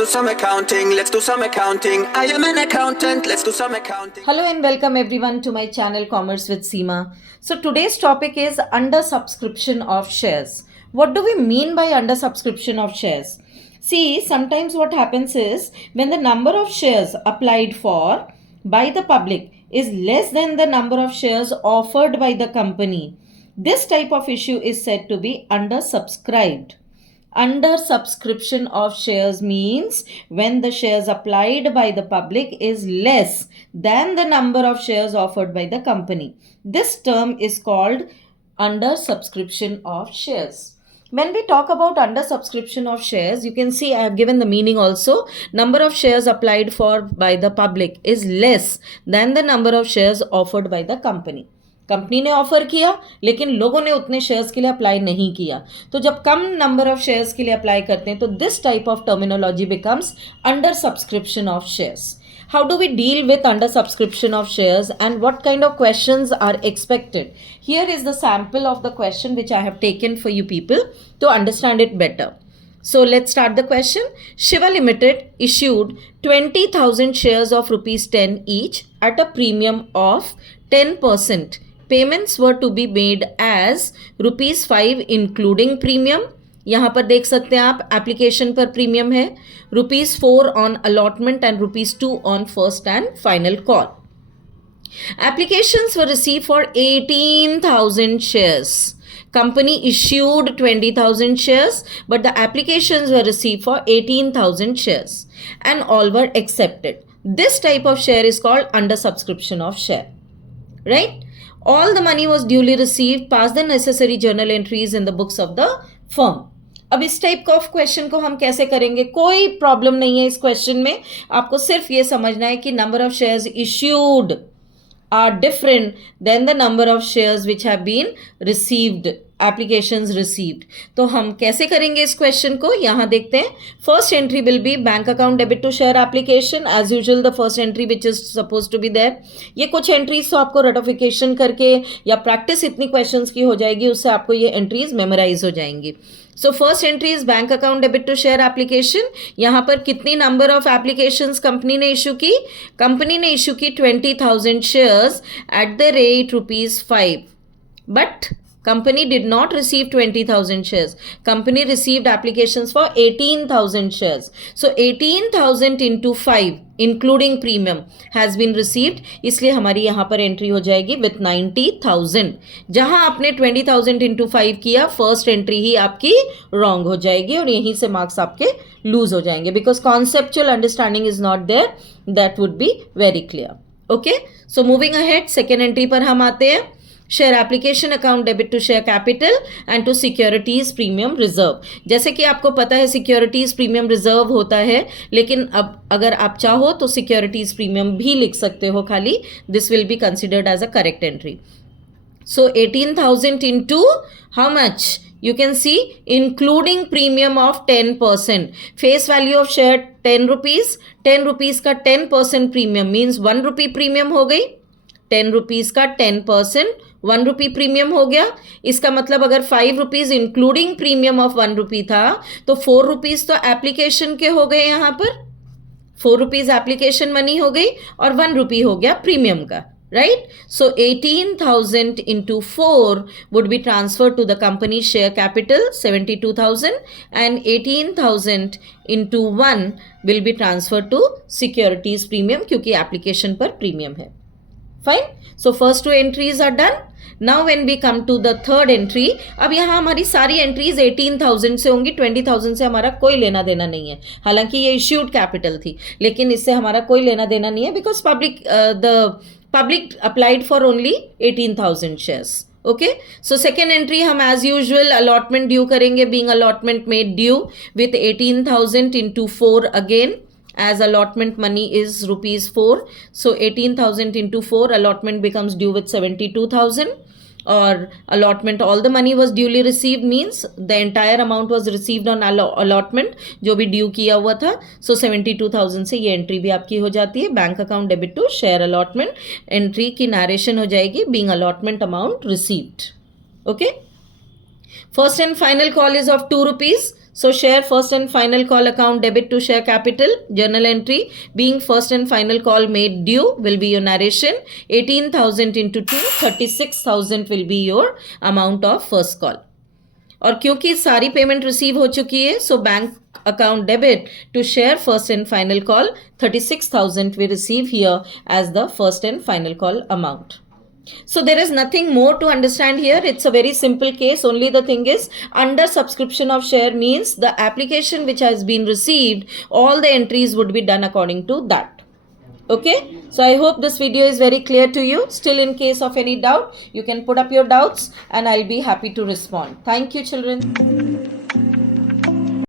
do some accounting. Let's do some accounting. I am an accountant. Let's do some accounting. Hello and welcome everyone to my channel Commerce with Seema. So today's topic is under subscription of shares. What do we mean by under subscription of shares? See, sometimes what happens is when the number of shares applied for by the public is less than the number of shares offered by the company, this type of issue is said to be undersubscribed. Under subscription of shares means when the shares applied by the public is less than the number of shares offered by the company. This term is called under subscription of shares. When we talk about under subscription of shares, you can see I have given the meaning also. Number of shares applied for by the public is less than the number of shares offered by the company. Company ने offer किया लेकिन लोगों ने उतने shares के लिए apply नहीं किया, तो जब कम नंबर ऑफ शेयर्स के लिए अप्लाई करते हैं तो this type of terminology becomes under subscription of shares. How do we deal with under subscription of shares and what kind of questions are expected? Here is the sample of the question which I have taken for you people to understand it better. So let's start the question. Shiva Limited issued 20,000 shares of rupees 10 each at a premium of 10%. Payments were to be made as rupees 5 including premium. यहाँ पर देख सकते हैं आप application पर premium है, rupees 4 on allotment and rupees 2 on first and final call. Applications were received for 18,000 shares. Company issued 20,000 shares, but the applications were received for 18,000 shares and all were accepted. This type of share is called under subscription of share, right? All the money was duly received, pass the necessary journal entries in the books of the firm. अब इस type का of question को हम कैसे करेंगे? कोई problem नहीं है इस क्वेश्चन में. आपको सिर्फ ये समझना है कि number of shares issued are different than the number of shares which have been received, applications received. तो हम कैसे करेंगे इस क्वेश्चन को? यहाँ देखते हैं. First entry will be bank account debit to share application. As usual the first entry which is suppose to be there. ये कुछ एंट्रीज तो आपको रेटिफिकेशन करके या प्रैक्टिस इतनी क्वेश्चंस की हो जाएगी, उससे आपको ये एंट्रीज मेमोराइज हो जाएंगी. So first entry is bank account debit to share application. यहाँ पर कितनी नंबर ऑफ एप्लीकेशंस कंपनी ने इशू की? कंपनी ने इशू की 20,000 shares at the rate ₹5. But company did not receive 20,000 shares. Company received applications for 18,000 shares. So 18,000 into 5 including premium has been received. इसलिए हमारी यहाँ पर एंट्री हो जाएगी with 90,000. जहाँ आपने 20,000 into 5 किया, फर्स्ट एंट्री ही आपकी रॉन्ग हो जाएगी और यहीं से मार्क्स आपके लूज हो जाएंगे because conceptual understanding is not there. That would be very clear. Okay, so moving ahead, second entry पर हम आते हैं. Share application account debit to share capital and to securities premium reserve. जैसे कि आपको पता है सिक्योरिटीज प्रीमियम रिजर्व होता है, लेकिन अब अगर आप चाहो तो सिक्योरिटीज प्रीमियम भी लिख सकते हो खाली. This will be considered as a correct entry. So 18,000 into how much? You can see including premium of 10%. Face value of share 10 rupees. 10 rupees का 10% premium means 1 rupee premium हो गई. 10 rupees का 10% 1 rupee premium हो गया. इसका मतलब अगर 5 rupees including premium of 1 rupee था तो 4 rupees तो एप्लीकेशन के हो गए. यहाँ पर 4 rupees एप्लीकेशन मनी हो गई और 1 rupee हो गया प्रीमियम का, right? So 18,000 into 4 would be transferred to the company's share capital 72,000 and 18,000 into 1 will be transferred to securities premium क्योंकि एप्लीकेशन पर प्रीमियम है. Fine. So first two entries are done. Now when we come to the third entry, अब यहाँ हमारी सारी entries 18,000 से होंगी. 20,000 से हमारा कोई लेना देना नहीं है. हालांकि ये इश्यूड कैपिटल थी लेकिन इससे हमारा कोई लेना देना नहीं है because public applied for only 18,000 shares. Okay, so second entry हम एज यूजुअल अलॉटमेंट ड्यू करेंगे. Being allotment made due with 18,000 into 4 again. As allotment money is ₹4, so 18,000 into 4 allotment becomes due with 72,000. Or allotment all the money was duly received means the entire amount was received on allotment जो भी due किया हुआ था. so 72,000 से ये entry भी आपकी हो जाती है. Bank account debit to share allotment entry की नरेशन हो जाएगी being allotment amount received. Okay, First and final call is of 2 rupees. So share first and final call account debit to share capital. Journal entry being first and final call made due will be your narration. 18,000 into 2, 36,000 will be your amount of first call. और क्योंकि सारी payment receive हो चुकी है, so bank account debit to share first and final call 36,000 we receive here as the first and final call amount. So there is nothing more to understand here. It's a very simple case. Only the thing is, under subscription of share means the application which has been received, all the entries would be done according to that. Okay, so I hope this video is very clear to you. Still, in case of any doubt, you can put up your doubts and I'll be happy to respond. Thank you, children.